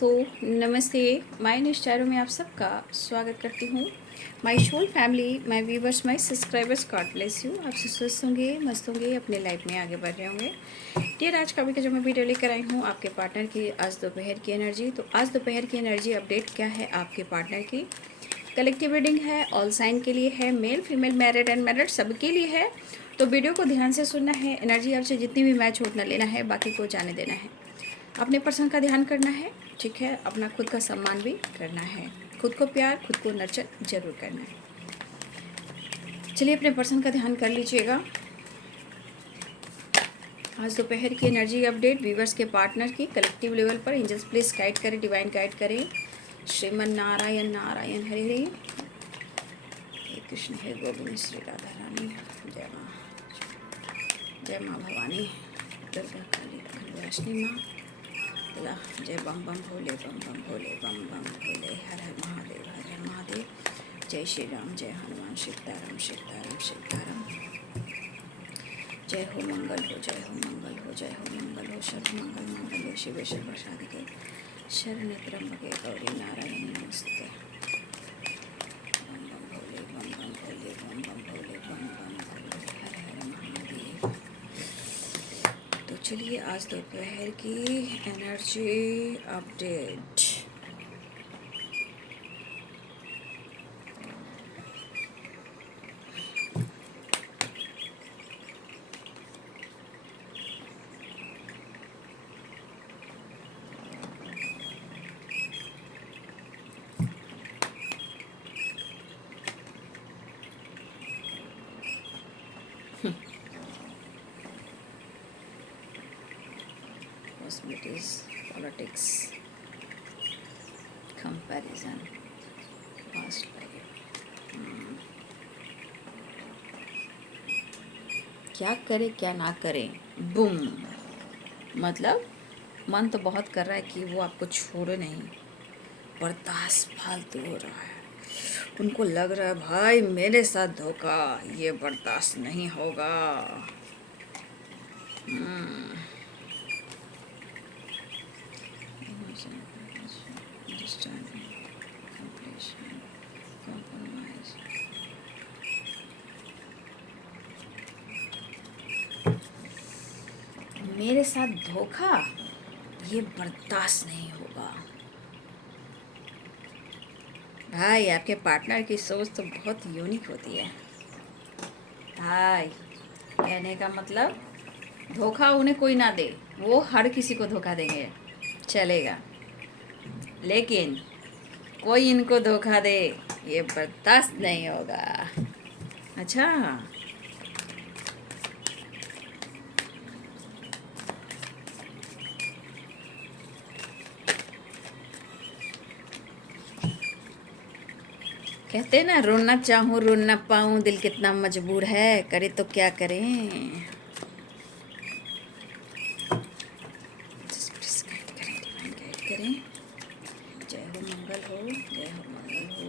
दोस्तों नमस्ते। My news channel में आप सबका स्वागत करती हूँ। My whole family, my viewers, my subscribers, God bless you. आप स्वस्थ होंगे, मस्त होंगे, अपने लाइफ में आगे बढ़ रहे होंगे। डियर, आज का जो मैं वीडियो लेकर आई हूँ आपके पार्टनर की आज दोपहर की एनर्जी। तो आज दोपहर की एनर्जी अपडेट क्या है आपके पार्टनर की। कलेक्टिव रीडिंग है, ऑल साइन के लिए है, male female married and married सबके लिए है। तो वीडियो को ध्यान से सुनना है। एनर्जी आपसे जितनी भी मैच उतना लेना है, बाकी को जाने देना है। अपने पर्सन का ध्यान करना है, ठीक है। अपना खुद का सम्मान भी करना है, खुद को प्यार, खुद को नर्चर जरूर करना है। चलिए अपने पर्सन का ध्यान कर लीजिएगा। आज दोपहर की एनर्जी अपडेट व्यूवर्स के पार्टनर की कलेक्टिव लेवल पर। एंजल्स प्लीज गाइड करें, डिवाइन गाइड करें। श्रीमन नारायण नारायण हरे हरे। हे कृष्ण, हे गोविंद, श्री राधा रानी, जय माँ, जय माँ भवानी, दुर्गा काली खंडवासिनी माँ, जय बम बम भोले, बम बम भोले, बम बम भोले, हर हर महादेव, हर हर महादेव। जय श्री राम, जय हनुमान, सीताराम सीताराम सीताराम। जय हो मंगल हो, जय हो मंगल हो, जय हो मंगल हो, सर्व मंगल मंगल शिव सर्वसाधिके शरण्य त्र्यंबके गौरी नारायणी नमस्ते। बम बम भोले, बम बम भोले, बम बम भोले, बम बम भोले, हर हर महादेव। तो चलिए आज दोपहर की energy update. Possibilities, politics, comparison, past life। क्या करें क्या ना करें, बूम। मतलब मन तो बहुत कर रहा है कि वो आपको छोड़े नहीं, बर्दाश्त फालतू हो रहा है। उनको लग रहा है भाई मेरे साथ धोखा, ये बर्दाश्त नहीं होगा। मेरे साथ धोखा, ये बर्दाश्त नहीं होगा। भाई आपके पार्टनर की सोच तो बहुत यूनिक होती है भाई। कहने का मतलब धोखा उन्हें कोई ना दे, वो हर किसी को धोखा देंगे, चलेगा। लेकिन कोई इनको धोखा दे, ये बर्दाश्त नहीं होगा। अच्छा, कहते हैं ना, रोना चाहूँ रो ना पाऊँ, दिल कितना मजबूर है, करे तो क्या करें। गाइड करें, डिवाइन गाइड करें। जय हो मंगल हो, जय हो मंगल हो।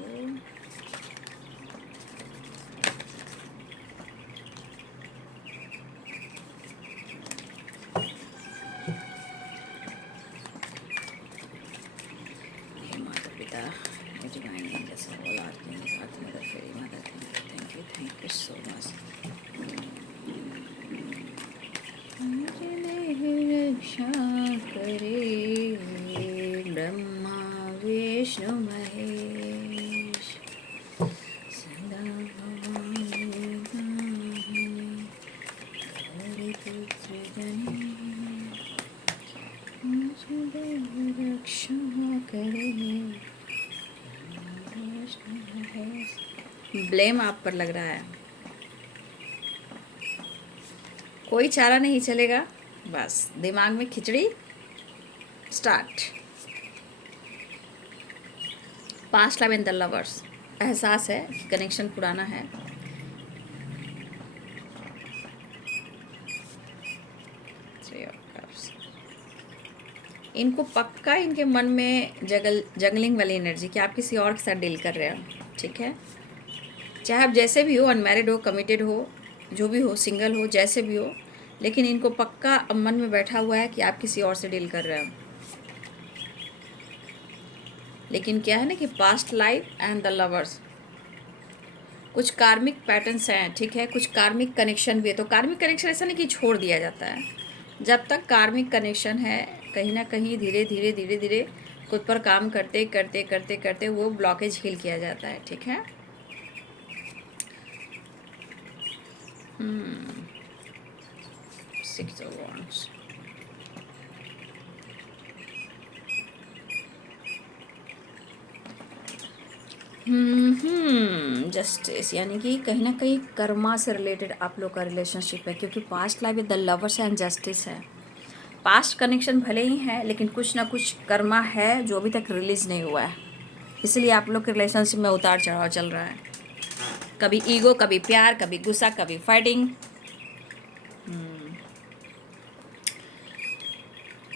हे माता पिता, divine angels, all archangels, earth mother, fairy mother, thank you so much. रक्षा करे ब्रह्मा विष्णु महेश, सदा भवानी हरि पुत्र जने, रक्षा करे। ब्लेम आप पर लग रहा है, कोई चारा नहीं चलेगा, बस दिमाग में खिचड़ी start. Past love in the lovers, एहसास है कि कनेक्शन पुराना है। इनको पक्का इनके मन में जगलिंग वाली एनर्जी कि आप किसी और के साथ डील कर रहे हो, ठीक है। चाहे आप जैसे भी हो, अनमैरिड हो, कमिटेड हो, जो भी हो, सिंगल हो, जैसे भी हो, लेकिन इनको पक्का मन में बैठा हुआ है कि आप किसी और से डील कर रहे हो। लेकिन क्या है ना कि past life and the lovers, कुछ कार्मिक पैटर्न्स हैं, ठीक है, कुछ कार्मिक कनेक्शन भी है। तो कार्मिक कनेक्शन ऐसा नहीं कि छोड़ दिया जाता है, जब तक कार्मिक कनेक्शन है कहीं ना कहीं धीरे धीरे धीरे धीरे खुद पर काम करते करते करते करते वो ब्लॉकेज हील किया जाता है, ठीक है। सिक्स ऑफ वांड्स, जस्टिस, यानी कि कहीं ना कहीं कर्मा से रिलेटेड आप लोग का रिलेशनशिप है, क्योंकि past life the lovers and justice है। पास्ट कनेक्शन भले ही है लेकिन कुछ ना कुछ कर्मा है जो अभी तक रिलीज नहीं हुआ है, इसलिए आप लोग के रिलेशनशिप में उतार चढ़ाव चल रहा है। कभी ईगो, कभी प्यार, कभी गुस्सा, कभी fighting.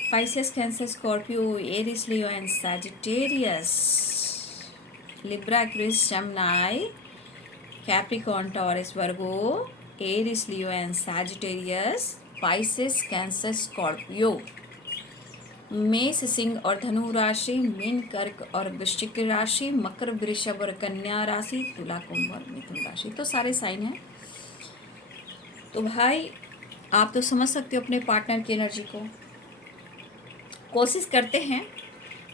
Pisces, Cancer, Scorpio, Aries, Leo and Sagittarius, Libra, Aquarius, Gemini, Capricorn, Taurus, Virgo, Aries, Leo and Sagittarius, Pisces, Cancer, Scorpio, मेष, सिंह और धनु राशि, मीन, कर्क और वृश्चिक राशि, मकर, वृषभ और कन्या राशि, तुला, कुंभ और मिथुन राशि। तो सारे साइन हैं। तो भाई आप तो समझ सकते हो अपने पार्टनर की एनर्जी को। कोशिश करते हैं,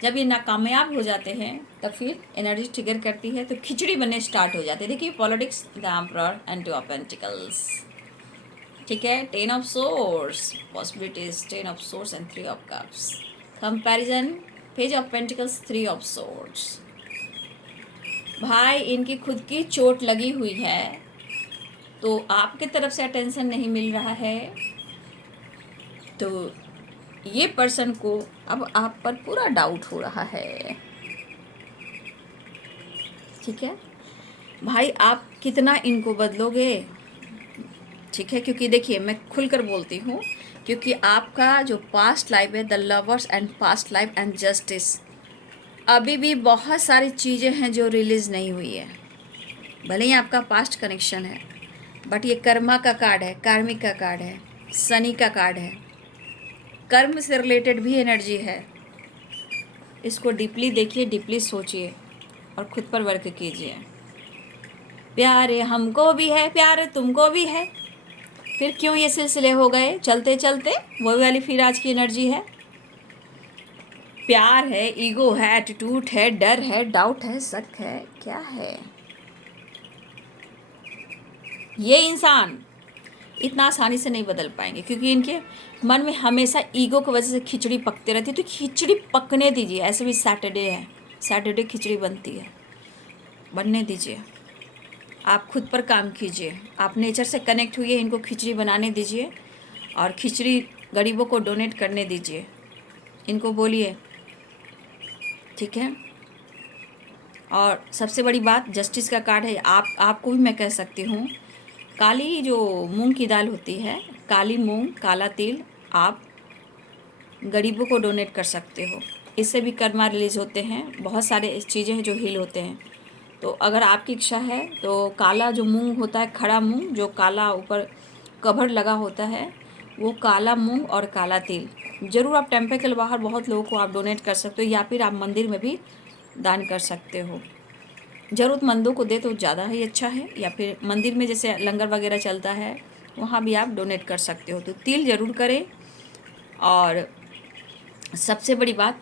जब ये नाकामयाब हो जाते हैं तब फिर एनर्जी ट्रिगर करती है तो खिचड़ी बनने स्टार्ट हो जाती है। देखिए politics, the emperor and two of pentacles, ठीक है, 10 of source, possibilities 10 of source and 3 of cups, comparison, page of pentacles, 3 of source. भाई इनकी खुद की चोट लगी हुई है तो आपके तरफ से अटेंशन नहीं मिल रहा है, तो ये पर्सन को अब आप पर पूरा डाउट हो रहा है, ठीक है। भाई आप कितना इनको बदलोगे, ठीक है, क्योंकि देखिए मैं खुलकर बोलती हूँ, क्योंकि आपका जो पास्ट लाइफ है the lovers and past life and justice, अभी भी बहुत सारी चीज़ें हैं जो रिलीज़ नहीं हुई है। भले ही आपका पास्ट कनेक्शन है बट ये कर्मा का कार्ड है, कार्मिक का कार्ड है, शनि का कार्ड है, कर्म से रिलेटेड भी एनर्जी है। इसको डीपली देखिए, डीपली सोचिए और खुद पर वर्क कीजिए। प्यार हमको भी है, प्यार तुमको भी है, फिर क्यों ये सिलसिले हो गए चलते चलते? वही वाली फिर आज की एनर्जी है। प्यार है, ईगो है, एटीट्यूड है, डर है, डाउट है, शक है, क्या है? ये इंसान इतना आसानी से नहीं बदल पाएंगे क्योंकि इनके मन में हमेशा ईगो की वजह से खिचड़ी पकते रहती है। तो खिचड़ी पकने दीजिए, ऐसे भी सैटरडे है, सैटरडे खिचड़ी बनती है, बनने दीजिए। आप खुद पर काम कीजिए, आप नेचर से कनेक्ट हुई, इनको खिचड़ी बनाने दीजिए और खिचड़ी गरीबों को डोनेट करने दीजिए, इनको बोलिए, ठीक है। और सबसे बड़ी बात, जस्टिस का कार्ड है। आपको भी मैं कह सकती हूँ, काली जो मूंग की दाल होती है, काली मूंग, काला तिल, आप गरीबों को डोनेट कर सकते हो, इससे भी कर्मा रिलीज होते हैं। बहुत सारे चीज़ें हैं जो हील होते हैं। तो अगर आपकी इच्छा है तो काला जो मूंग होता है, खड़ा मूंग, जो काला ऊपर कवर लगा होता है, वो काला मूंग और काला तिल ज़रूर आप टेम्पल के बाहर बहुत लोगों को आप डोनेट कर सकते हो, या फिर आप मंदिर में भी दान कर सकते हो। ज़रूरतमंदों को दे तो ज़्यादा ही अच्छा है, या फिर मंदिर में जैसे लंगर वगैरह चलता है वहाँ भी आप डोनेट कर सकते हो। तो तिल ज़रूर करें। और सबसे बड़ी बात,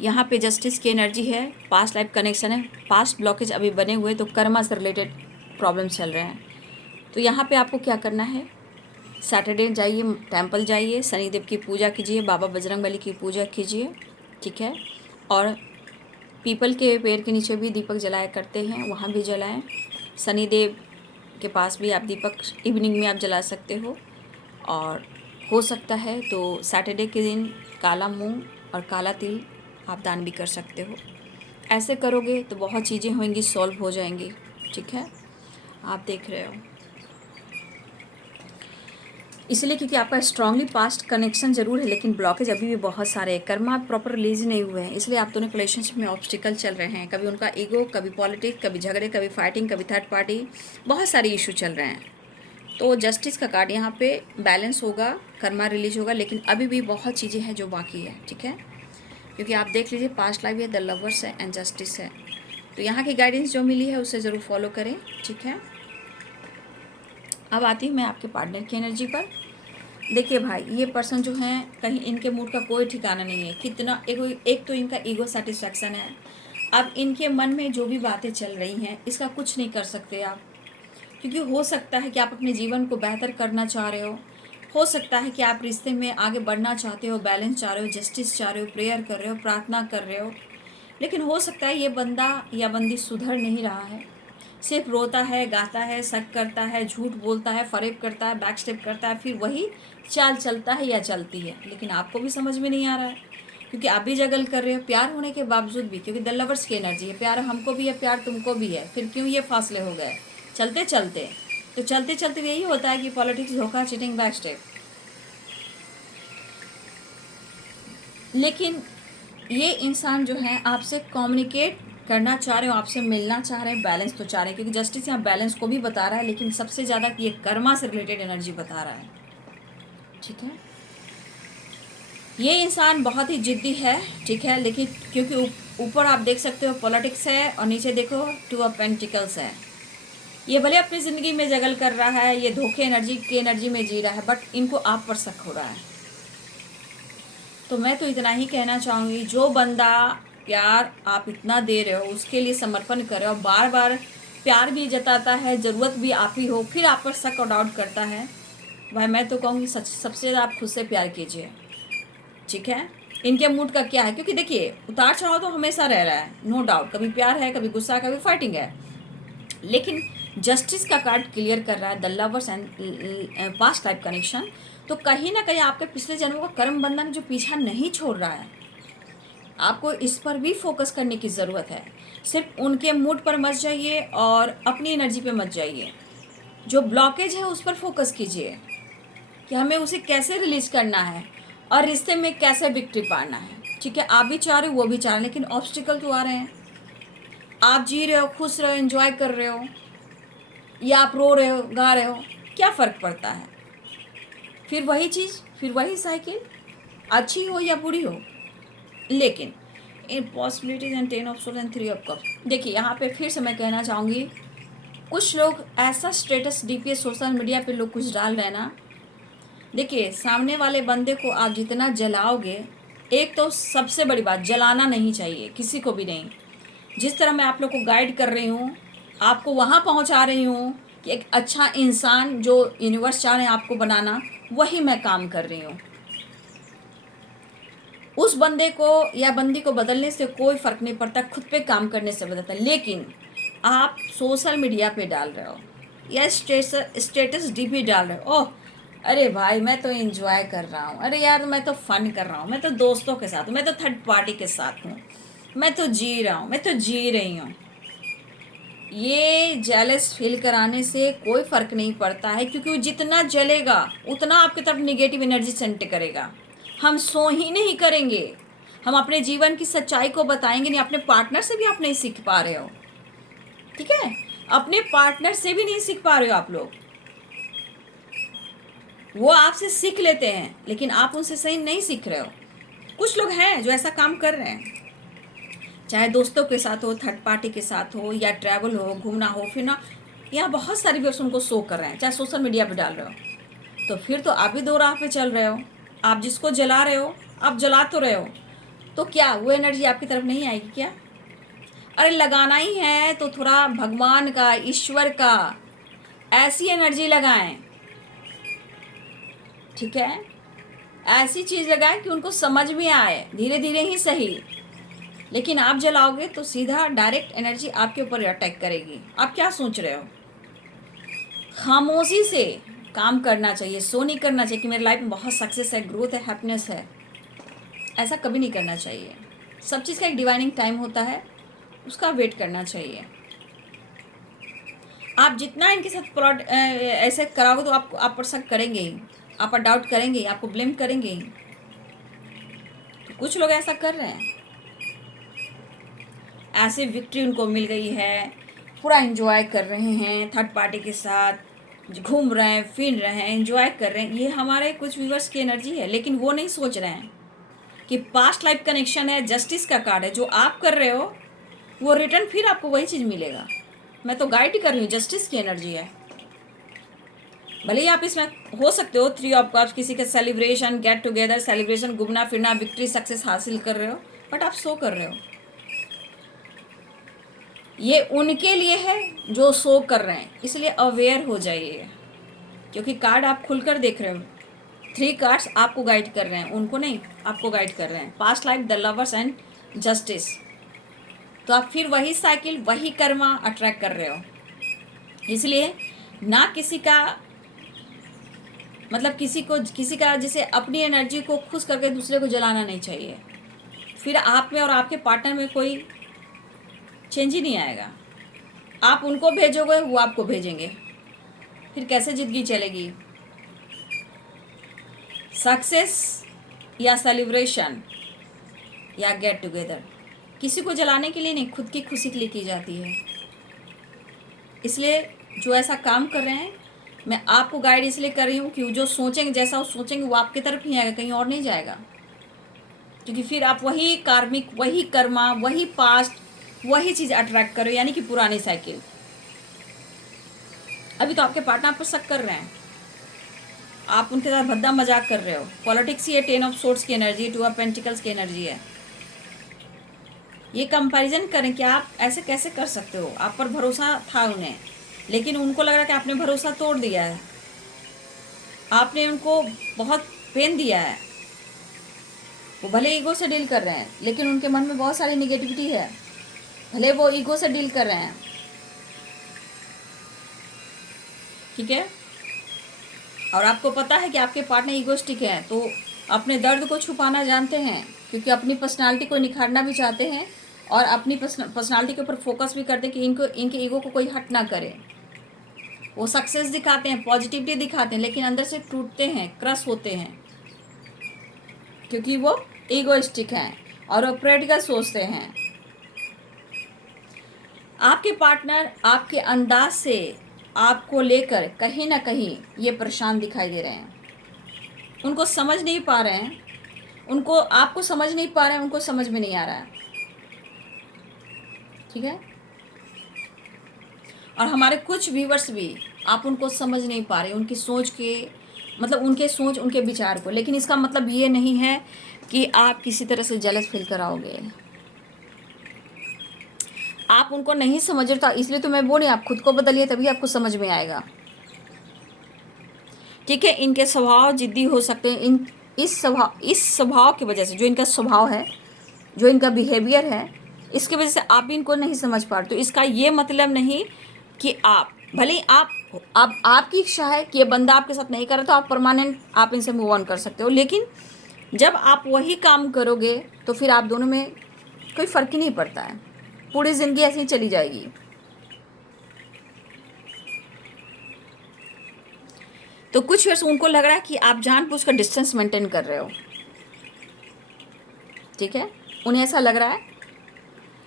यहाँ पे जस्टिस की एनर्जी है, पास्ट लाइफ कनेक्शन है, पास्ट ब्लॉकेज अभी बने हुए तो कर्मा से रिलेटेड प्रॉब्लम चल रहे हैं। तो यहाँ पे आपको क्या करना है, सैटरडे जाइए, टेंपल जाइए, शनिदेव की पूजा कीजिए, बाबा बजरंगबली की पूजा कीजिए, ठीक है। और पीपल के पेड़ के नीचे भी दीपक जलाया करते हैं, वहाँ भी जलाएं। शनिदेव के पास भी आप दीपक इवनिंग में आप जला सकते हो। और हो सकता है तो सैटरडे के दिन काला मूंग और काला तिल आप दान भी कर सकते हो। ऐसे करोगे तो बहुत चीज़ें होंगी, सॉल्व हो जाएंगी, ठीक है। आप देख रहे हो, इसलिए क्योंकि आपका स्ट्रांगली पास्ट कनेक्शन ज़रूर है लेकिन ब्लॉकेज अभी भी बहुत सारे हैं, कर्मा प्रॉपर रिलीज नहीं हुए हैं, इसलिए आप दोनों रिलेशनशिप में ऑब्स्टिकल चल रहे हैं। कभी उनका ईगो, कभी पॉलिटिक्स, कभी झगड़े, कभी फाइटिंग, कभी थर्ड पार्टी, बहुत सारे इशू चल रहे हैं। तो जस्टिस का कार्ड यहाँ पे बैलेंस होगा, कर्मा रिलीज होगा, लेकिन अभी भी बहुत चीज़ें हैं जो बाकी है, ठीक है। क्योंकि आप देख लीजिए पास्ट लाइफ है, द लवर्स है एंड जस्टिस है। तो यहाँ की गाइडेंस जो मिली है उसे ज़रूर फॉलो करें, ठीक है। अब आती हूँ मैं आपके पार्टनर की एनर्जी पर। देखिए भाई, ये पर्सन जो हैं कहीं इनके मूड का कोई ठिकाना नहीं है। कितना एक तो इनका ईगो सेटिस्फैक्शन है। अब इनके मन में जो भी बातें चल रही हैं इसका कुछ नहीं कर सकते आप, क्योंकि हो सकता है कि आप अपने जीवन को बेहतर करना चाह रहे हो सकता है कि आप रिश्ते में आगे बढ़ना चाहते हो, बैलेंस चाह रहे हो, जस्टिस चाह रहे हो, प्रेयर कर रहे हो, प्रार्थना कर रहे हो, लेकिन हो सकता है ये बंदा या बंदी सुधर नहीं रहा है, सिर्फ रोता है, गाता है, शक करता है, झूठ बोलता है, फरेब करता है, बैक स्टेप करता है, फिर वही चाल चलता है या चलती है, लेकिन आपको भी समझ में नहीं आ रहा है, क्योंकि आप भी जगल कर रहे हो प्यार होने के बावजूद भी, क्योंकि द लवर्स की एनर्जी है, प्यार हमको भी है, प्यार तुमको भी है, फिर क्यों ये फासले हो गए चलते चलते। तो चलते चलते यही होता है कि पॉलिटिक्स, धोखा, चीटिंग, बैक स्टेप। लेकिन ये इंसान जो है आपसे कम्युनिकेट करना चाह रहे हो, आपसे मिलना चाह रहे हैं, बैलेंस तो चाह रहे हैं, क्योंकि जस्टिस यहाँ बैलेंस को भी बता रहा है, लेकिन सबसे ज़्यादा ये कर्मा से रिलेटेड एनर्जी बता रहा है, ठीक है। ये इंसान बहुत ही जिद्दी है, ठीक है, लेकिन क्योंकि ऊपर आप देख सकते हो पॉलिटिक्स है और नीचे देखो 2 ऑफ पेंटिकल्स है। ये भले अपनी ज़िंदगी में जगल कर रहा है, ये धोखे एनर्जी की एनर्जी में जी रहा है, बट इनको आप पर शक हो रहा है। तो मैं तो इतना ही कहना चाहूँगी, जो बंदा प्यार आप इतना दे रहे हो उसके लिए समर्पण कर रहे हो, बार बार प्यार भी जताता है, ज़रूरत भी आप ही हो, फिर आप पर शक और डाउट करता है, भाई मैं तो कहूँगी सबसे ज़्यादा आप खुद से प्यार कीजिए, ठीक है। इनके मूड का क्या है, क्योंकि देखिए उतार चढ़ाव तो हमेशा रह रहा है, नो डाउट, कभी प्यार है, कभी गुस्सा, कभी फाइटिंग है, लेकिन जस्टिस का कार्ड क्लियर कर रहा है, the lovers and past life connection. तो कहीं ना कहीं आपके पिछले जन्मों का कर्म बंधन जो पीछा नहीं छोड़ रहा है, आपको इस पर भी फोकस करने की ज़रूरत है। सिर्फ उनके मूड पर मत जाइए और अपनी एनर्जी पे मत जाइए, जो ब्लॉकेज है उस पर फोकस कीजिए कि हमें उसे कैसे रिलीज करना है और रिश्ते में कैसे विक्ट्री पाना है, ठीक है। आप भी चाह रहे हो, वो भी चाह रहे हैं, लेकिन ऑब्स्टिकल तो आ रहे हैं। आप जी रहे हो, खुश रहे हो, एंजॉय कर रहे हो, या आप रो रहे हो, गा रहे हो, क्या फ़र्क पड़ता है। फिर वही चीज़, फिर वही साइकिल, अच्छी हो या बुरी हो। लेकिन इन possibilities and 10 of swords and 3 of cups, देखिए यहाँ पे फिर से मैं कहना चाहूँगी, कुछ लोग ऐसा स्टेटस डीपीएस सोशल मीडिया पे लोग कुछ डाल रहे हैं ना, देखिए सामने वाले बंदे को आप जितना जलाओगे, एक तो सबसे बड़ी बात, जलाना नहीं चाहिए किसी को भी नहीं। जिस तरह मैं आप लोग को गाइड कर रही हूँ, आपको वहाँ पहुँचा रही हूँ कि एक अच्छा इंसान जो यूनिवर्स चाह रहे हैं आपको बनाना, वही मैं काम कर रही हूँ। उस बंदे को या बंदी को बदलने से कोई फ़र्क नहीं पड़ता, खुद पे काम करने से बदलता है। लेकिन आप सोशल मीडिया पे डाल रहे हो या स्टेटस डीपी डाल रहे हो, ओह अरे भाई मैं तो एंजॉय कर रहा हूँ, अरे यार मैं तो फन कर रहा हूँ, मैं तो दोस्तों के साथ हूँ, मैं तो थर्ड पार्टी के साथ हूँ, मैं तो जी रहा हूँ, मैं तो जी रही हूँ, ये जेलस फील कराने से कोई फ़र्क नहीं पड़ता है, क्योंकि वो जितना जलेगा उतना आपकी तरफ निगेटिव एनर्जी सेंड करेगा। हम सो ही नहीं करेंगे, हम अपने जीवन की सच्चाई को बताएंगे नहीं। अपने पार्टनर से भी आप नहीं सीख पा रहे हो, ठीक है, अपने पार्टनर से भी नहीं सीख पा रहे हो आप लोग। वो आपसे सीख लेते हैं लेकिन आप उनसे सही नहीं सीख रहे हो। कुछ लोग हैं जो ऐसा काम कर रहे हैं, चाहे दोस्तों के साथ हो, थर्ड पार्टी के साथ हो, या ट्रैवल हो, घूमना हो, फिरना, यहाँ बहुत सारी व्यक्ति उनको शो कर रहे हैं, चाहे सोशल मीडिया पे डाल रहे हो। तो फिर तो आप भी दो राह पे चल रहे हो। आप जिसको जला रहे हो आप जला तो रहे हो, तो क्या वो एनर्जी आपकी तरफ नहीं आएगी क्या। अरे लगाना ही है तो थोड़ा भगवान का, ईश्वर का, ऐसी एनर्जी लगाएं, ठीक है, ऐसी चीज़ लगाएं कि उनको समझ में आए, धीरे धीरे ही सही। लेकिन आप जलाओगे तो सीधा डायरेक्ट एनर्जी आपके ऊपर अटैक करेगी। आप क्या सोच रहे हो। खामोशी से काम करना चाहिए, सो नहीं करना चाहिए कि मेरे लाइफ में बहुत सक्सेस है, ग्रोथ है, हैप्पीनेस है, ऐसा कभी नहीं करना चाहिए। सब चीज़ का एक डिवाइनिंग टाइम होता है, उसका वेट करना चाहिए। आप जितना इनके साथ प्लॉट ऐसे कराओगे तो आप पर शक करेंगे ही, आप पर डाउट करेंगे ही, आपको ब्लेम करेंगे ही। तो कुछ लोग ऐसा कर रहे हैं, ऐसे विक्ट्री उनको मिल गई है, पूरा एंजॉय कर रहे हैं, थर्ड पार्टी के साथ घूम रहे हैं, फिर रहे हैं, एंजॉय कर रहे हैं। ये हमारे कुछ व्यूअर्स की एनर्जी है, लेकिन वो नहीं सोच रहे हैं कि पास्ट लाइफ कनेक्शन है, जस्टिस का कार्ड है। जो आप कर रहे हो वो रिटर्न फिर आपको वही चीज़ मिलेगा। मैं तो गाइड ही कर रही हूँ, जस्टिस की एनर्जी है। भले ही आप इसमें हो सकते हो 3 ऑफ कप्स, किसी का सेलिब्रेशन, गेट टुगेदर, सेलिब्रेशन, घूमना फिरना, विक्ट्री, सक्सेस हासिल कर रहे हो, बट आप सो कर रहे हो। ये उनके लिए है जो सो कर रहे हैं, इसलिए अवेयर हो जाइए, क्योंकि कार्ड आप खुलकर देख रहे हो। 3 कार्ड्स आपको गाइड कर रहे हैं, उनको नहीं, आपको गाइड कर रहे हैं। Past life, the lovers and justice. तो आप फिर वही साइकिल, वही कर्मा अट्रैक्ट कर रहे हो। इसलिए ना किसी का मतलब किसी का जैसे अपनी एनर्जी को खुश करके दूसरे को जलाना नहीं चाहिए। फिर आप में और आपके पार्टनर में कोई चेंज ही नहीं आएगा। आप उनको भेजोगे, वो आपको भेजेंगे, फिर कैसे जिंदगी चलेगी। सक्सेस या सेलिब्रेशन या गेट टुगेदर किसी को जलाने के लिए नहीं, खुद की खुशी के लिए की जाती है। इसलिए जो ऐसा काम कर रहे हैं, मैं आपको गाइड इसलिए कर रही हूँ कि जो सोचेंगे, जैसा वो सोचेंगे वो आपकी तरफ ही आएगा, कहीं और नहीं जाएगा। क्योंकि फिर आप वही कार्मिक, वही कर्मा, वही पास्ट, वही चीज़ अट्रैक्ट करो, यानी कि पुरानी साइकिल। अभी तो आपके पार्टनर पर शक कर रहे हैं, आप उनके साथ भद्दा मजाक कर रहे हो। पॉलिटिक्स ये 10 ऑफ सोर्ड्स की एनर्जी, 2 ऑफ पेंटिकल्स की एनर्जी है। ये कंपैरिजन करें कि आप ऐसे कैसे कर सकते हो। आप पर भरोसा था उन्हें, लेकिन उनको लग रहा है कि आपने भरोसा तोड़ दिया है, आपने उनको बहुत पेन दिया है। वो भले ईगो से डील कर रहे हैं, लेकिन उनके मन में बहुत सारी निगेटिविटी है, भले वो ईगो से डील कर रहे हैं। ठीक है। और आपको पता है कि आपके पार्टनर ईगोस्टिक हैं, तो अपने दर्द को छुपाना जानते हैं, क्योंकि अपनी पर्सनालिटी को निखारना भी चाहते हैं और अपनी पर्सनालिटी के ऊपर फोकस भी करते हैं कि इनके ईगो को कोई हट ना करे। वो सक्सेस दिखाते हैं, पॉजिटिविटी दिखाते हैं, लेकिन अंदर से टूटते हैं, क्रश होते हैं, क्योंकि वो ईगोइस्टिक हैं और वो प्रैक्टिकल सोचते हैं। आपके पार्टनर आपके अंदाज से आपको लेकर कहीं ना कहीं ये परेशान दिखाई दे रहे हैं। उनको समझ नहीं पा रहे हैं, उनको आपको समझ नहीं पा रहे हैं, उनको समझ में नहीं आ रहा है। ठीक है। और हमारे कुछ व्यूवर्स भी, आप उनको समझ नहीं पा रहे, उनकी सोच के मतलब उनके सोच, उनके विचार को। लेकिन इसका मतलब ये नहीं है कि आप किसी तरह से जेलस फील कराओगे। आप उनको नहीं समझ रहे, इसलिए तो मैं बोल रही, आप खुद को बदलिए, तभी आपको समझ में आएगा। ठीक है। इनके स्वभाव जिद्दी हो सकते हैं। इस स्वभाव की वजह से, जो इनका स्वभाव है, जो इनका बिहेवियर है, इसकी वजह से आप भी इनको नहीं समझ पा रहे। तो इसका ये मतलब नहीं कि आप, भले ही आप आपकी इच्छा है कि ये बंदा आपके साथ नहीं कर रहा, तो आप परमानेंट आप इनसे मूव ऑन कर सकते हो। लेकिन जब आप वही काम करोगे तो फिर आप दोनों में कोई फ़र्क ही नहीं पड़ता है, पूरी ज़िंदगी ऐसे ही चली जाएगी। तो कुछ वर्ष उनको लग रहा है कि आप जानबूझकर डिस्टेंस मेंटेन कर रहे हो। ठीक है, उन्हें ऐसा लग रहा है,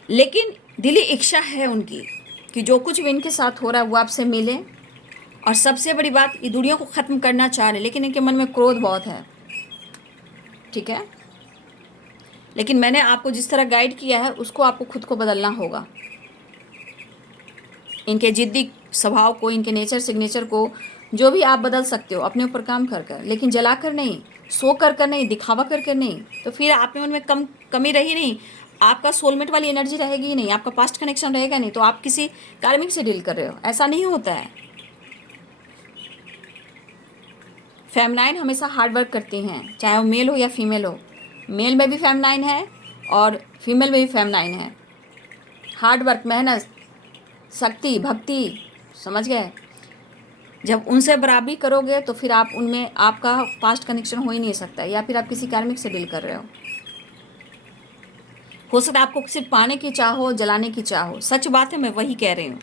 लेकिन दिली इच्छा है उनकी कि जो कुछ भी इनके साथ हो रहा है वो आपसे मिले। और सबसे बड़ी बात, ये दुनिया को ख़त्म करना चाह रहे, लेकिन इनके मन में क्रोध बहुत है। ठीक है। लेकिन मैंने आपको जिस तरह गाइड किया है, उसको आपको खुद को बदलना होगा। इनके जिद्दी स्वभाव को, इनके नेचर सिग्नेचर को, जो भी आप बदल सकते हो अपने ऊपर काम कर कर, लेकिन जला कर नहीं, सो कर कर नहीं, दिखावा कर कर नहीं। तो फिर आप में उनमें कमी रही नहीं, आपका सोलमेट वाली एनर्जी रहेगी ही नहीं, आपका पास्ट कनेक्शन रहेगा नहीं, तो आप किसी कार्मिक से डील कर रहे हो। ऐसा नहीं होता है। फेमनाइन हमेशा हार्ड वर्क करती हैं, चाहे वो मेल हो या फीमेल हो। मेल में भी फेमनाइन है और फीमेल में भी फेमनाइन है। हार्ड वर्क, मेहनत, शक्ति, भक्ति, समझ गए। जब उनसे बराबरी करोगे तो फिर आप उनमें, आपका पास्ट कनेक्शन हो ही नहीं सकता, या फिर आप किसी कार्मिक से डील कर रहे हो सकता है आपको सिर्फ पाने की चाह हो, जलाने की चाह हो। सच बात है, मैं वही कह रही हूँ।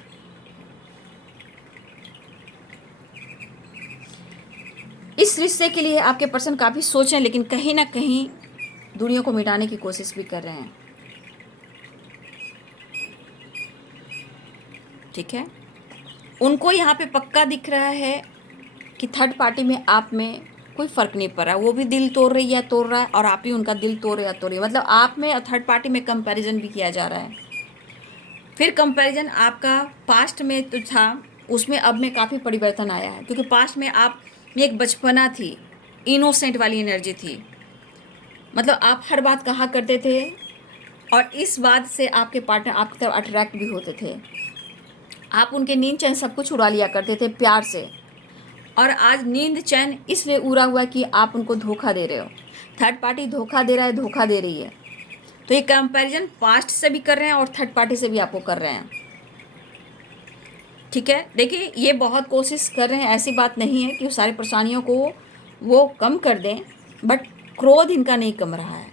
इस रिश्ते के लिए आपके पर्सन काफ़ी सोच हैं, लेकिन कहीं ना कहीं दुनिया को मिटाने की कोशिश भी कर रहे हैं। ठीक है। उनको यहाँ पे पक्का दिख रहा है कि थर्ड पार्टी में आप में कोई फ़र्क नहीं पड़ रहा, वो भी दिल तोड़ रहा है और आप भी उनका दिल तोड़ रहे या तोड़ रही है, मतलब आप में और थर्ड पार्टी में कंपैरिजन भी किया जा रहा है। फिर कंपैरिजन आपका पास्ट में तो था, उसमें अब में काफ़ी परिवर्तन आया है, क्योंकि पास्ट में आप में एक बचपना थी, इनोसेंट वाली एनर्जी थी, मतलब आप हर बात कहा करते थे और इस बात से आपके पार्टनर आपकी तरफ अट्रैक्ट भी होते थे। आप उनके नींद चैन सब कुछ उड़ा लिया करते थे प्यार से, और आज नींद चैन इसलिए उड़ा हुआ कि आप उनको धोखा दे रहे हो। थर्ड पार्टी धोखा दे रहा है, धोखा दे रही है। तो ये कंपैरिजन पास्ट से भी कर रहे हैं और थर्ड पार्टी से भी आपको कर रहे हैं। ठीक है, देखिए ये बहुत कोशिश कर रहे हैं, ऐसी बात नहीं है कि वो सारी परेशानियों को वो कम कर दें, बट क्रोध इनका नहीं कम रहा है।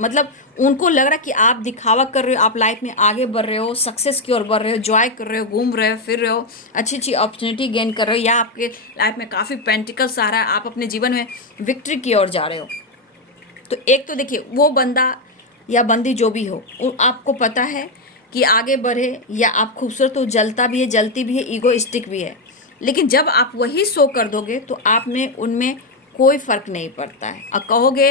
मतलब उनको लग रहा है कि आप दिखावा कर रहे हो, आप लाइफ में आगे बढ़ रहे हो, सक्सेस की ओर बढ़ रहे हो, जॉय कर रहे हो, घूम रहे हो, फिर रहे हो, अच्छी अच्छी अपॉर्चुनिटी गेन कर रहे हो, या आपके लाइफ में काफ़ी पेंटिकल्स आ रहा है, आप अपने जीवन में विक्ट्री की ओर जा रहे हो। तो एक तो देखिए वो बंदा या बंदी जो भी हो, आपको पता है कि आगे बढ़े या आप खूबसूरत हो, जलता भी है, जलती भी है, ईगोइस्टिक भी है, लेकिन जब आप वही शो कर दोगे तो आप में उनमें कोई फ़र्क नहीं पड़ता है। अब कहोगे,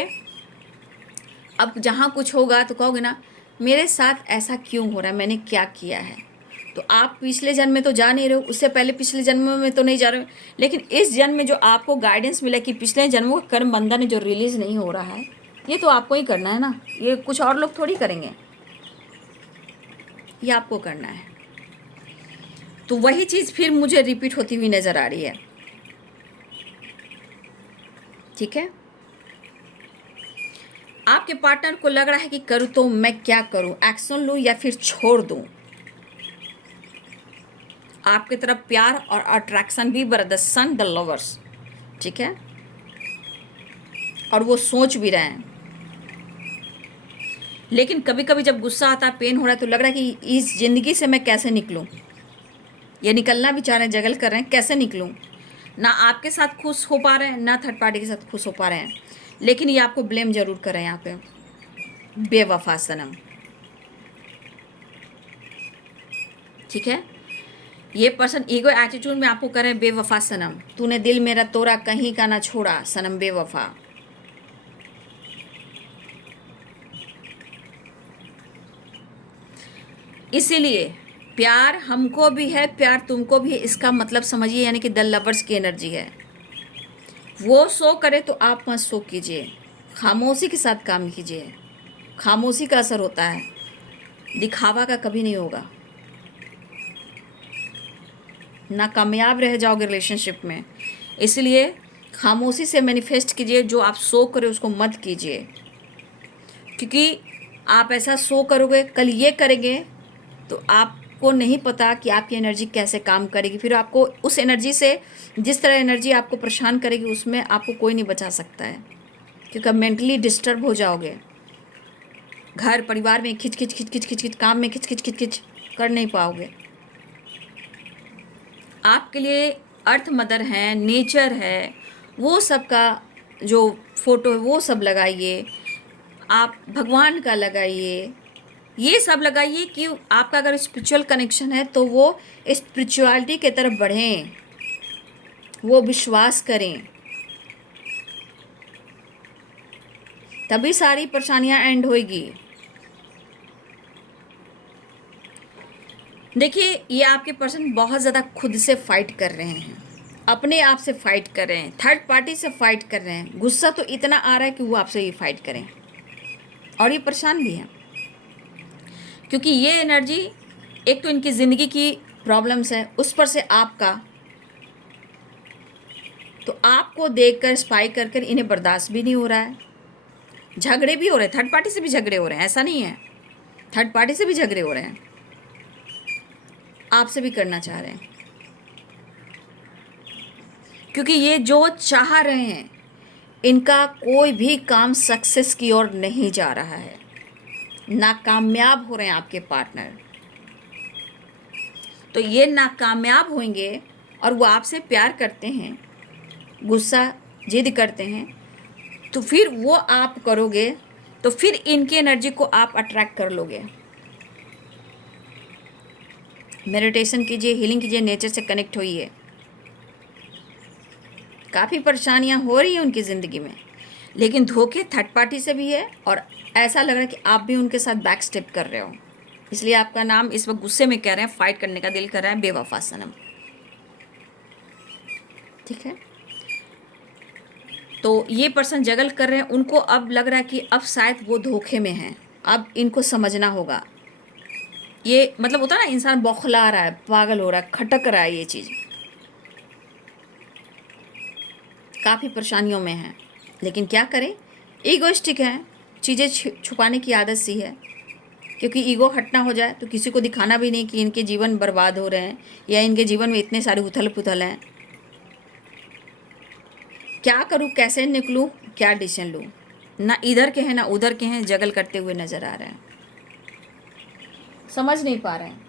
अब जहाँ कुछ होगा तो कहोगे ना मेरे साथ ऐसा क्यों हो रहा है, मैंने क्या किया है। तो आप पिछले जन्म में तो जा नहीं रहे हो, उससे पहले पिछले जन्म में तो नहीं जा रहे हो, लेकिन इस जन्म में जो आपको गाइडेंस मिला कि पिछले जन्मों का कर्म बंधन जो रिलीज नहीं हो रहा है, ये तो आपको ही करना है ना, ये कुछ और लोग थोड़ी करेंगे, ये आपको करना है। तो वही चीज़ फिर मुझे रिपीट होती हुई नज़र आ रही है। ठीक है, आपके पार्टनर को लग रहा है कि करूँ तो मैं क्या करूँ, एक्शन लूँ या फिर छोड़ दूँ। आपकी तरफ प्यार और अट्रैक्शन भी द सन द लवर्स, ठीक है, और वो सोच भी रहे हैं। लेकिन कभी कभी जब गुस्सा आता है, पेन हो रहा है, तो लग रहा है कि इस ज़िंदगी से मैं कैसे निकलूं, ये निकलना भी चाह रहे हैं, जगल कर रहे हैं, कैसे निकलूं। ना आपके साथ खुश हो पा रहे हैं, ना थर्ड पार्टी के साथ खुश हो पा रहे हैं, लेकिन ये आपको ब्लेम जरूर कर रहे हैं यहाँ पे, बेवफा सनम। ठीक है, ये पर्सन ईगो एटीट्यूड में आपको कह रहे हैं बेवफा सनम, तूने दिल मेरा तोड़ा कहीं का ना छोड़ा सनम बेवफा। इसीलिए प्यार हमको भी है, प्यार तुमको भी है, इसका मतलब समझिए, यानी कि द लवर्स की एनर्जी है। वो शो करे तो आप मत शो कीजिए, खामोशी के साथ काम कीजिए, खामोशी का असर होता है, दिखावा का कभी नहीं होगा, नाकामयाब रह जाओगे रिलेशनशिप में। इसलिए खामोशी से मैनिफेस्ट कीजिए, जो आप शो करे उसको मत कीजिए, क्योंकि आप ऐसा शो करोगे, कल ये करेंगे तो आपको नहीं पता कि आपकी एनर्जी कैसे काम करेगी, फिर आपको उस एनर्जी से, जिस तरह एनर्जी आपको परेशान करेगी, उसमें आपको कोई नहीं बचा सकता है, क्योंकि आप मेंटली डिस्टर्ब हो जाओगे। घर परिवार में खिच खिच खिच खिच खिच खिच, काम में खिच खिच खिच खिच कर नहीं पाओगे। आपके लिए अर्थ मदर है, नेचर है, वो सब का जो फोटो है वो सब लगाइए, आप भगवान का लगाइए, ये सब लगाइए कि आपका अगर स्पिरिचुअल कनेक्शन है तो वो स्पिरिचुअलिटी की तरफ बढ़ें, वो विश्वास करें, तभी सारी परेशानियां एंड होएगी। देखिए ये आपके पर्सन बहुत ज़्यादा खुद से फाइट कर रहे हैं, अपने आप से फाइट कर रहे हैं, थर्ड पार्टी से फाइट कर रहे हैं, गुस्सा तो इतना आ रहा है कि वो आपसे ये फाइट करें, और ये परेशान भी हैं, क्योंकि ये एनर्जी, एक तो इनकी ज़िंदगी की प्रॉब्लम्स है, उस पर से आपका, तो आपको देखकर स्पाई कर कर इन्हें बर्दाश्त भी नहीं हो रहा है, झगड़े भी हो रहे हैं, थर्ड पार्टी से भी झगड़े हो रहे हैं, ऐसा नहीं है, थर्ड पार्टी से भी झगड़े हो रहे हैं, आपसे भी करना चाह रहे हैं, क्योंकि ये जो चाह रहे हैं इनका कोई भी काम सक्सेस की ओर नहीं जा रहा है, नाकामयाब हो रहे हैं आपके पार्टनर। तो ये नाकामयाब होंगे और वो आपसे प्यार करते हैं, गुस्सा जिद करते हैं, तो फिर वो आप करोगे तो फिर इनकी एनर्जी को आप अट्रैक्ट कर लोगे। मेडिटेशन कीजिए, हीलिंग कीजिए, नेचर से कनेक्ट होइए, काफ़ी परेशानियां हो रही हैं उनकी ज़िंदगी में, लेकिन धोखे थर्ड पार्टी से भी है और ऐसा लग रहा है कि आप भी उनके साथ बैक स्टेप कर रहे हो। इसलिए आपका नाम इस वक्त गुस्से में कह रहे हैं, फाइट करने का दिल कर रहा है, बेवफा सनम। ठीक है, तो ये पर्सन जगल कर रहे हैं, उनको अब लग रहा है कि अब शायद वो धोखे में हैं, अब इनको समझना होगा। ये मतलब होता है ना, इंसान बौखला रहा है, पागल हो रहा है, खटक रहा है, ये चीज़ काफ़ी परेशानियों में है। लेकिन क्या करें, ईगोइस्टिक है, चीज़ें छुपाने की आदत सी है, क्योंकि ईगो हटना हो जाए तो किसी को दिखाना भी नहीं कि इनके जीवन बर्बाद हो रहे हैं या इनके जीवन में इतने सारे उथल पुथल हैं। क्या करूं, कैसे निकलूं, क्या डिसीजन लूं, ना इधर के हैं ना उधर के हैं, जगल करते हुए नज़र आ रहे हैं, समझ नहीं पा रहे हैं,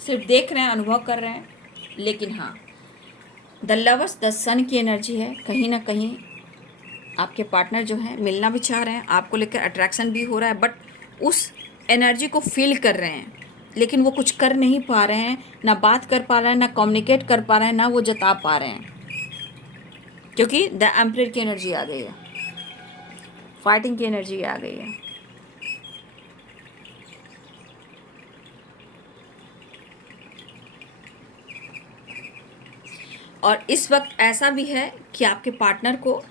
सिर्फ देख रहे हैं, अनुभव कर रहे हैं। लेकिन हाँ, द लवर्स द सन की एनर्जी है, कहीं ना कहीं आपके पार्टनर जो है मिलना भी चाह रहे हैं, आपको लेकर अट्रैक्शन भी हो रहा है, बट उस एनर्जी को फील कर रहे हैं, लेकिन वो कुछ कर नहीं पा रहे हैं, ना बात कर पा रहे हैं, ना कम्युनिकेट कर पा रहे हैं, ना वो जता पा रहे हैं, क्योंकि द एम्परर की एनर्जी आ गई है, फाइटिंग की एनर्जी आ गई है। और इस वक्त ऐसा भी है कि आपके पार्टनर को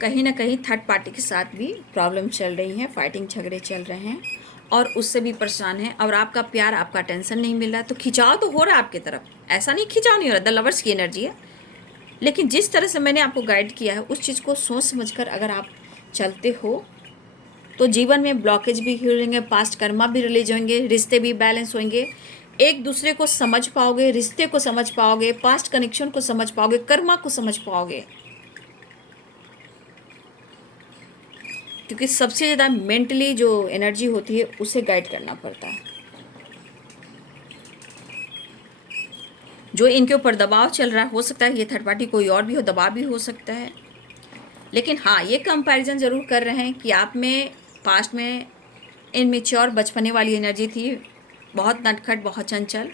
कहीं ना कहीं थर्ड पार्टी के साथ भी प्रॉब्लम चल रही है, फाइटिंग झगड़े चल रहे हैं और उससे भी परेशान है, और आपका प्यार, आपका टेंशन नहीं मिल रहा है। तो खिंचाव तो हो रहा है आपकी तरफ, ऐसा नहीं खिंचाव नहीं हो रहा, द लवर्स की एनर्जी है। लेकिन जिस तरह से मैंने आपको गाइड किया है, उस चीज़ को सोच समझकर अगर आप चलते हो तो जीवन में ब्लॉकेज भी हिलेंगे, पास्ट कर्मा भी रिलीज होंगे, रिश्ते भी बैलेंस होंगे, एक दूसरे को समझ पाओगे, रिश्ते को समझ पाओगे, पास्ट कनेक्शन को समझ पाओगे, कर्मा को समझ पाओगे, क्योंकि सबसे ज़्यादा मेंटली जो एनर्जी होती है उसे गाइड करना पड़ता है। जो इनके ऊपर दबाव चल रहा है, हो सकता है ये थर्ड पार्टी कोई और भी हो, दबाव भी हो सकता है। लेकिन हाँ, ये कंपैरिजन ज़रूर कर रहे हैं कि आप में पास्ट में इनमेच्योर बचपने वाली एनर्जी थी, बहुत नटखट, बहुत चंचल,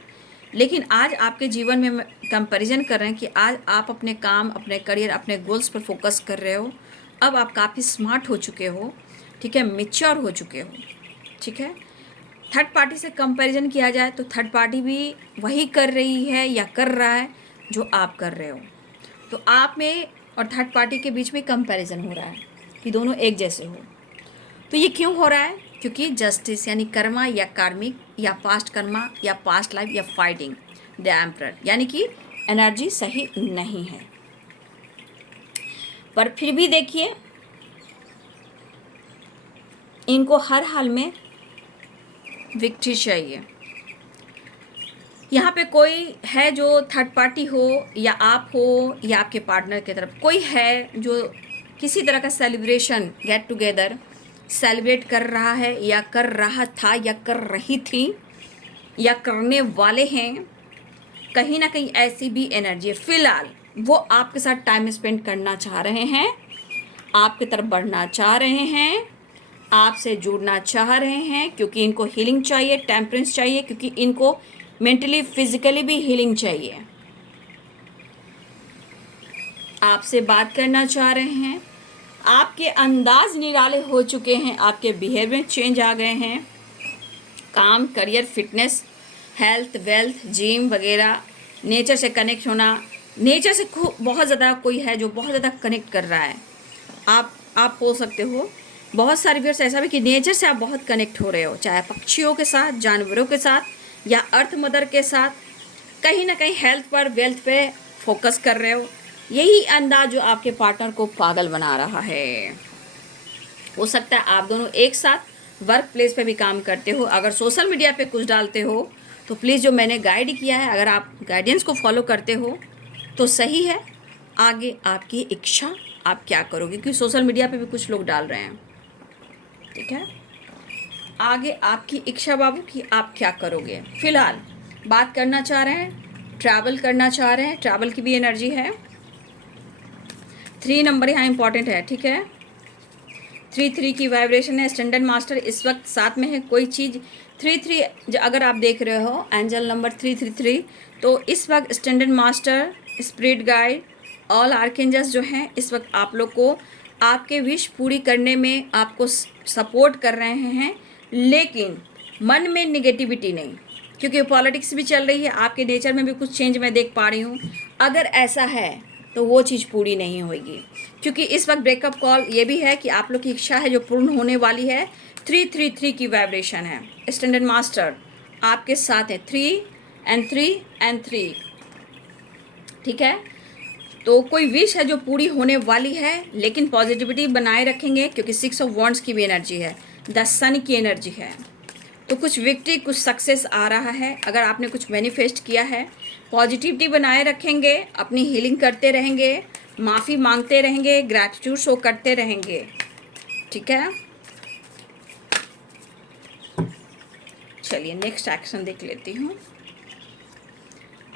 लेकिन आज आपके जीवन में कंपैरिजन कर रहे हैं कि आज आप अपने काम, अपने करियर, अपने गोल्स पर फोकस कर रहे हो। अब आप काफ़ी स्मार्ट हो चुके हो, ठीक है, मैच्योर हो चुके हो, ठीक है। थर्ड पार्टी से कंपैरिजन किया जाए तो थर्ड पार्टी भी वही कर रही है या कर रहा है जो आप कर रहे हो, तो आप में और थर्ड पार्टी के बीच में कंपैरिजन हो रहा है कि दोनों एक जैसे हो। तो ये क्यों हो रहा है? क्योंकि जस्टिस यानी कर्मा या कार्मिक या पास्ट कर्मा या पास्ट लाइफ या फाइटिंग द एम्परर, यानी कि एनर्जी सही नहीं है। पर फिर भी देखिए, इनको हर हाल में विक्ट्री चाहिए। यहाँ पे कोई है जो थर्ड पार्टी हो या आप हो या आपके पार्टनर की तरफ कोई है जो किसी तरह का सेलिब्रेशन, गेट टुगेदर सेलिब्रेट कर रहा है या कर रहा था या कर रही थी या करने वाले हैं। कहीं ना कहीं ऐसी भी एनर्जी है। फिलहाल वो आपके साथ टाइम स्पेंड करना चाह रहे हैं, आपकी तरफ बढ़ना चाह रहे हैं, आपसे जुड़ना चाह रहे हैं, क्योंकि इनको हीलिंग चाहिए, टेम्परेंस चाहिए, क्योंकि इनको मेंटली फिजिकली भी हीलिंग चाहिए। आपसे बात करना चाह रहे हैं, आपके अंदाज निराले हो चुके हैं, आपके बिहेवियर चेंज आ गए हैं, काम, career, fitness, health, wealth, gym वगैरह, नेचर से कनेक्ट होना, नेचर से बहुत ज़्यादा कोई है जो बहुत ज़्यादा कनेक्ट कर रहा है। आप हो सकते हो, बहुत सारे व्यूअर्स ऐसा भी कि नेचर से आप बहुत कनेक्ट हो रहे हो, चाहे पक्षियों के साथ, जानवरों के साथ या अर्थ मदर के साथ, कहीं ना कहीं हेल्थ पर, वेल्थ पे फोकस कर रहे हो। यही अंदाज जो आपके पार्टनर को पागल बना रहा है। हो सकता है आप दोनों एक साथ वर्क प्लेस पे भी काम करते हो, अगर सोशल मीडिया पे कुछ डालते हो तो प्लीज़ जो मैंने गाइड किया है, अगर आप गाइडेंस को फॉलो करते हो तो सही है। आगे आपकी इच्छा, आप क्या करोगे, क्योंकि सोशल मीडिया पे भी कुछ लोग डाल रहे हैं, ठीक है। आगे आपकी इच्छा बाबू कि आप क्या करोगे। फिलहाल बात करना चाह रहे हैं, ट्रैवल करना चाह रहे हैं, ट्रैवल की भी एनर्जी है। 3 नंबर यहाँ इंपॉर्टेंट है, ठीक है। 3 की वाइब्रेशन है। स्टैंडर्ड मास्टर इस वक्त साथ में है। कोई चीज़ 3 अगर आप देख रहे हो, एंजल नंबर 333, तो इस वक्त standard master, spirit guide, all archangels जो हैं इस वक्त आप लोग को आपके विश पूरी करने में आपको सपोर्ट कर रहे हैं, लेकिन मन में निगेटिविटी नहीं, क्योंकि पॉलिटिक्स भी चल रही है, आपके नेचर में भी कुछ चेंज मैं देख पा रही हूँ। अगर ऐसा है तो वो चीज़ पूरी नहीं होगी, क्योंकि इस वक्त ब्रेकअप कॉल ये भी है कि आप लोग की इच्छा है जो पूर्ण होने वाली है। 333 की वाइब्रेशन है, स्टैंडर्ड मास्टर आपके साथ है, 3 and 3 and 3, ठीक है। तो कोई विश है जो पूरी होने वाली है, लेकिन पॉजिटिविटी बनाए रखेंगे, क्योंकि 6 ऑफ वॉन्ड्स की भी एनर्जी है, 10 सन की एनर्जी है। तो कुछ विक्ट्री, कुछ सक्सेस आ रहा है। अगर आपने कुछ मैनिफेस्ट किया है, पॉजिटिविटी बनाए रखेंगे, अपनी हीलिंग करते रहेंगे, माफ़ी मांगते रहेंगे, ग्रैटिट्यूड शो करते रहेंगे, ठीक है। चलिए नेक्स्ट एक्शन देख लेती हूँ।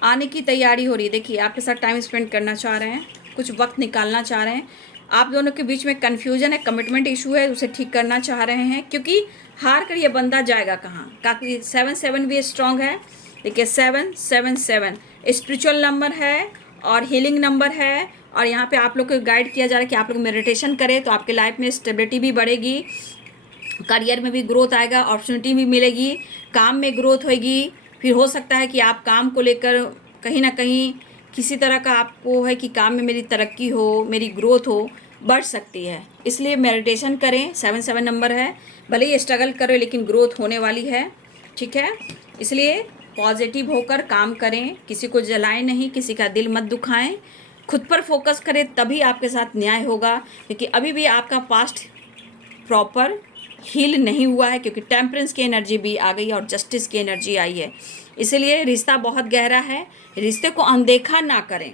आने की तैयारी हो रही है, देखिए आपके साथ टाइम स्पेंड करना चाह रहे हैं, कुछ वक्त निकालना चाह रहे हैं। आप दोनों के बीच में कन्फ्यूजन है, कमिटमेंट इशू है, उसे ठीक करना चाह रहे हैं, क्योंकि हार कर ये बंदा जाएगा कहाँ। काफ़ी 7 भी स्ट्रॉन्ग है, देखिए 7 स्पिरिचुअल नंबर है और हीलिंग नंबर है। और यहाँ पे आप लोग को गाइड किया जा रहा है कि आप लोग मेडिटेशन करें तो आपके लाइफ में स्टेबिलिटी भी बढ़ेगी, करियर में भी ग्रोथ आएगा, अपॉर्चुनिटी भी मिलेगी, काम में ग्रोथ होगी। फिर हो सकता है कि आप काम को लेकर कहीं ना कहीं किसी तरह का आपको है कि काम में मेरी तरक्की हो, मेरी ग्रोथ हो, बढ़ सकती है, इसलिए मेडिटेशन करें। 7 नंबर है, भले ही स्ट्रगल करो लेकिन ग्रोथ होने वाली है, ठीक है। इसलिए पॉजिटिव होकर काम करें, किसी को जलाएं नहीं, किसी का दिल मत दुखाएं, खुद पर फोकस करें, तभी आपके साथ न्याय होगा। क्योंकि अभी भी आपका पास्ट प्रॉपर हील नहीं हुआ है, क्योंकि टेम्परेंस की एनर्जी भी आ गई और जस्टिस की एनर्जी आई है। इसलिए रिश्ता बहुत गहरा है, रिश्ते को अनदेखा ना करें।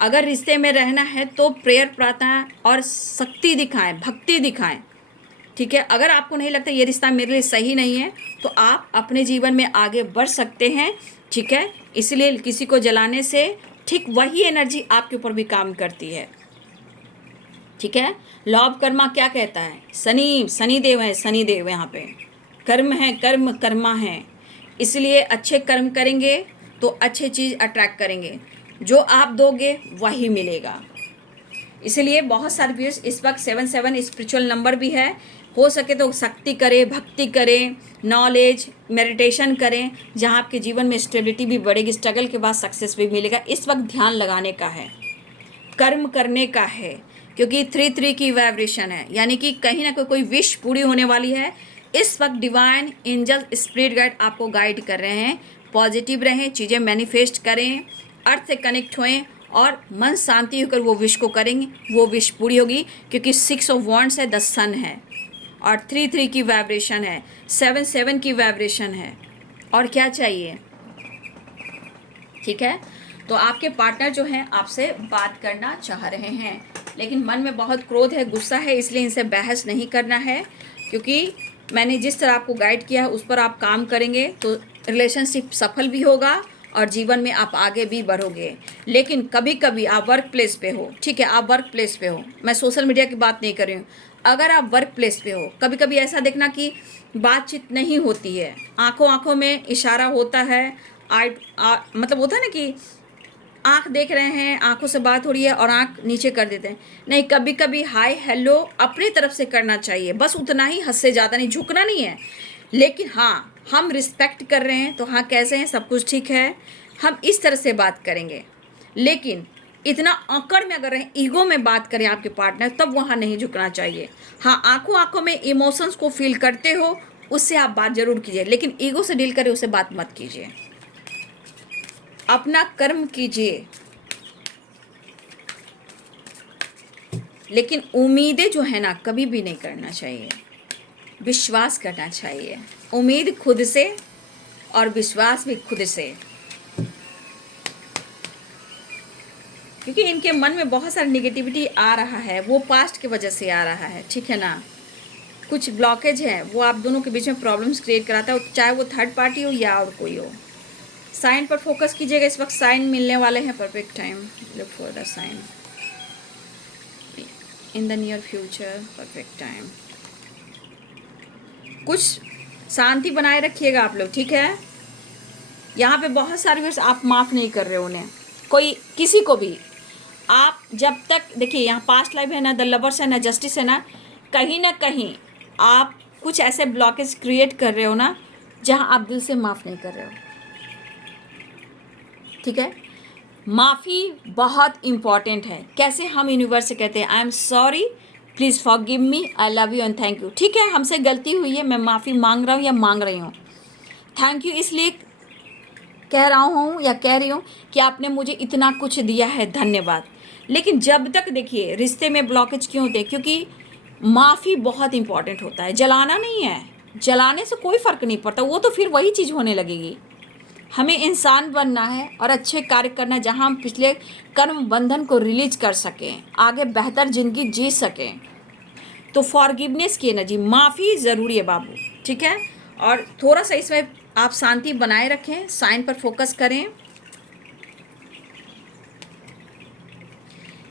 अगर रिश्ते में रहना है तो प्रेयर, प्रार्थना और शक्ति दिखाएं, भक्ति दिखाएं, ठीक है। अगर आपको नहीं लगता ये रिश्ता मेरे लिए सही नहीं है तो आप अपने जीवन में आगे बढ़ सकते हैं, ठीक है। इसलिए किसी को जलाने से ठीक वही एनर्जी आपके ऊपर भी काम करती है, ठीक है। लॉ ऑफ कर्मा क्या कहता है? शनिदेव है, शनिदेव यहाँ पे कर्म है, कर्म कर्मा है। इसलिए अच्छे कर्म करेंगे तो अच्छे चीज़ अट्रैक्ट करेंगे, जो आप दोगे वही मिलेगा। इसलिए बहुत सारे व्यूअर्स इस वक्त 7 स्पिरिचुअल नंबर भी है, हो सके तो शक्ति करें, भक्ति करें, नॉलेज मेडिटेशन करें, जहाँ आपके जीवन में स्टेबिलिटी भी बढ़ेगी, स्ट्रगल के बाद सक्सेस भी मिलेगा। इस वक्त ध्यान लगाने का है, कर्म करने का है, क्योंकि 3 की वाइब्रेशन है, यानी कि कहीं ना कोई विश पूरी होने वाली है। इस वक्त डिवाइन एंजल स्पिरिट गाइड आपको गाइड कर रहे हैं, पॉजिटिव रहें, चीज़ें मैनिफेस्ट करें, अर्थ से कनेक्ट होएं और मन शांति होकर वो विश को करेंगे, वो विश पूरी होगी। क्योंकि 6 ऑफ वॉन्ड्स है, 10 सन है और 3 की वाइब्रेशन है, 7 की वाइब्रेशन है। और क्या चाहिए, ठीक है। तो आपके पार्टनर जो हैं आपसे बात करना चाह रहे हैं, लेकिन मन में बहुत क्रोध है, गुस्सा है, इसलिए इनसे बहस नहीं करना है। क्योंकि मैंने जिस तरह आपको गाइड किया है उस पर आप काम करेंगे तो रिलेशनशिप सफल भी होगा और जीवन में आप आगे भी बढ़ोगे। लेकिन कभी कभी आप वर्क प्लेस पे हो, ठीक है, आप वर्क प्लेस पे हो, मैं सोशल मीडिया की बात नहीं कर रही हूँ। अगर आप वर्क प्लेस पे हो, कभी कभी ऐसा देखना कि बातचीत नहीं होती है, आंखों आंखों में इशारा होता है, मतलब होता है ना कि आंख देख रहे हैं, आंखों से बात हो रही है और आंख नीचे कर देते हैं। नहीं, कभी कभी हाय हेलो अपनी तरफ से करना चाहिए, बस उतना ही, हद से ज़्यादा नहीं, झुकना नहीं है। लेकिन हाँ, हम रिस्पेक्ट कर रहे हैं तो हाँ कैसे हैं, सब कुछ ठीक है, हम इस तरह से बात करेंगे। लेकिन इतना अकड़ में अगर रहें, ईगो में बात करें आपके पार्टनर, तब वहाँ नहीं झुकना चाहिए। हाँ, आंखों आंखों में इमोशंस को फील करते हो, उससे आप बात जरूर कीजिए, लेकिन ईगो से डील करें, उससे बात मत कीजिए। अपना कर्म कीजिए, लेकिन उम्मीदें जो है ना कभी भी नहीं करना चाहिए, विश्वास करना चाहिए। उम्मीद खुद से और विश्वास भी खुद से, क्योंकि इनके मन में बहुत सारी निगेटिविटी आ रहा है, वो पास्ट की वजह से आ रहा है, ठीक है ना। कुछ ब्लॉकेज है, वो आप दोनों के बीच में प्रॉब्लम्स क्रिएट कराता है, चाहे वो थर्ड पार्टी हो या और कोई हो। साइन पर फोकस कीजिएगा, इस वक्त साइन मिलने वाले हैं, perfect time, look for the sign in the near future, perfect time. कुछ शांति बनाए रखिएगा आप लोग, ठीक है। यहाँ पे बहुत सारे वर्ष आप माफ़ नहीं कर रहे हो उन्हें, कोई किसी को भी, आप जब तक देखिए यहाँ पास्ट लाइफ है ना, द लवर्स है ना, जस्टिस है ना कहीं आप कुछ ऐसे ब्लॉकेज क्रिएट कर रहे हो ना जहाँ आप दिल से माफ़ नहीं कर रहे हो। ठीक है, माफ़ी बहुत इम्पॉर्टेंट है। कैसे हम यूनिवर्स से कहते हैं I am sorry, please forgive me, I love you and thank you. ठीक है, हमसे गलती हुई है, मैं माफ़ी मांग रहा हूँ या मांग रही हूँ। थैंक यू इसलिए कह रहा हूँ या कह रही हूँ कि आपने मुझे इतना कुछ दिया है, धन्यवाद। लेकिन जब तक देखिए रिश्ते में ब्लॉकेज क्यों होते हैं, क्योंकि माफ़ी बहुत इंपॉर्टेंट होता है। जलाना नहीं है, जलाने से कोई फ़र्क नहीं पड़ता, वो तो फिर वही चीज़ होने लगेगी। हमें इंसान बनना है और अच्छे कार्य करना है जहाँ हम पिछले कर्म बंधन को रिलीज कर सकें, आगे बेहतर ज़िंदगी जी सकें। तो फॉरगिवनेस की एनर्जी, माफ़ी ज़रूरी है बाबू। ठीक है, और थोड़ा सा इसमें आप शांति बनाए रखें, साइन पर फोकस करें।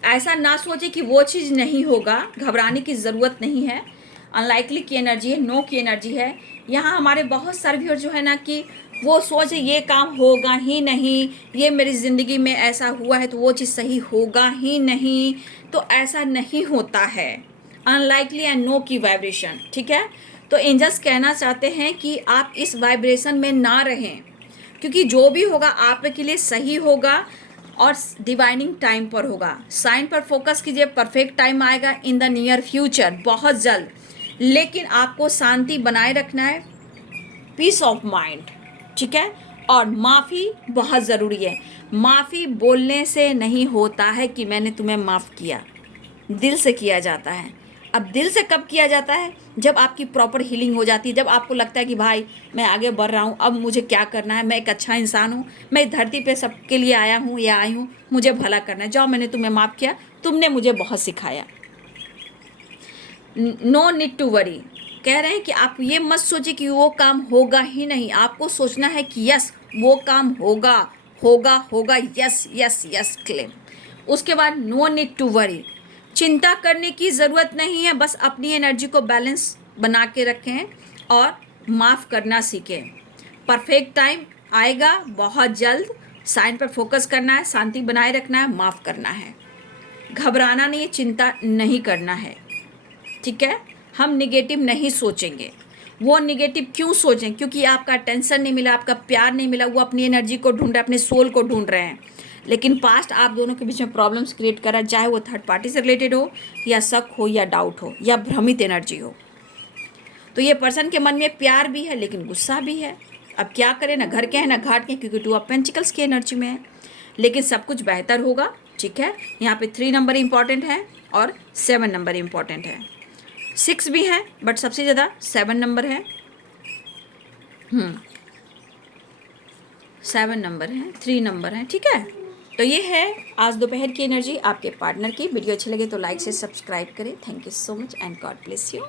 ऐसा ना सोचें कि वो चीज़ नहीं होगा, घबराने की ज़रूरत नहीं है। अनलाइकली की एनर्जी है, नो की एनर्जी है। यहाँ हमारे बहुत सारे व्यूअर जो है ना कि वो सोचे ये काम होगा ही नहीं, ये मेरी ज़िंदगी में ऐसा हुआ है तो वो चीज़ सही होगा ही नहीं। तो ऐसा नहीं होता है, अनलाइकली एंड नो की वाइब्रेशन। ठीक है, तो एंजल्स कहना चाहते हैं कि आप इस वाइब्रेशन में ना रहें, क्योंकि जो भी होगा आपके लिए सही होगा और डिवाइनिंग टाइम पर होगा। साइन पर फोकस कीजिए, परफेक्ट टाइम आएगा इन द नियर फ्यूचर, बहुत जल्द। लेकिन आपको शांति बनाए रखना है, पीस ऑफ माइंड। ठीक है, और माफ़ी बहुत ज़रूरी है। माफ़ी बोलने से नहीं होता है कि मैंने तुम्हें माफ़ किया, दिल से किया जाता है। अब दिल से कब किया जाता है, जब आपकी प्रॉपर हीलिंग हो जाती है, जब आपको लगता है कि भाई मैं आगे बढ़ रहा हूँ, अब मुझे क्या करना है, मैं एक अच्छा इंसान हूँ, मैं इस धरती पे सबके लिए आया हूँ या आई हूँ, मुझे भला करना है। जाओ, मैंने तुम्हें माफ़ किया, तुमने मुझे बहुत सिखाया। नो नीड टू वरी, कह रहे हैं कि आप ये मत सोचिए कि वो काम होगा ही नहीं। आपको सोचना है कि यस वो काम होगा होगा होगा, यस यस यस क्लेम। उसके बाद नो नीड टू वरी, चिंता करने की ज़रूरत नहीं है, बस अपनी एनर्जी को बैलेंस बना के रखें और माफ़ करना सीखें। परफेक्ट टाइम आएगा बहुत जल्द। साइन पर फोकस करना है, शांति बनाए रखना है, माफ़ करना है, घबराना नहीं है, चिंता नहीं करना है। ठीक है, हम निगेटिव नहीं सोचेंगे। वो निगेटिव क्यों सोचें, क्योंकि आपका टेंशन नहीं मिला, आपका प्यार नहीं मिला, वो अपनी एनर्जी को ढूंढ रहे हैं, अपने सोल को ढूंढ रहे हैं। लेकिन पास्ट आप दोनों के बीच में प्रॉब्लम्स क्रिएट कर रहा है, चाहे वो थर्ड पार्टी से रिलेटेड हो या शक हो या डाउट हो या भ्रमित एनर्जी हो। तो ये पर्सन के मन में प्यार भी है लेकिन गुस्सा भी है। अब क्या करें, ना घर के हैं ना घाट के, क्योंकि 2 ऑफ पेंटिकल्स की एनर्जी में है। लेकिन सब कुछ बेहतर होगा। ठीक है, यहाँ पे 3 नंबर इंपॉर्टेंट है और 7 नंबर इंपॉर्टेंट है। 6 भी है बट सबसे ज़्यादा 7 नंबर है। 7 नंबर है, 3 नंबर है। ठीक है, तो ये है आज दोपहर की एनर्जी आपके पार्टनर की। वीडियो अच्छी लगे तो लाइक से सब्सक्राइब करें। Thank you so much and God bless you.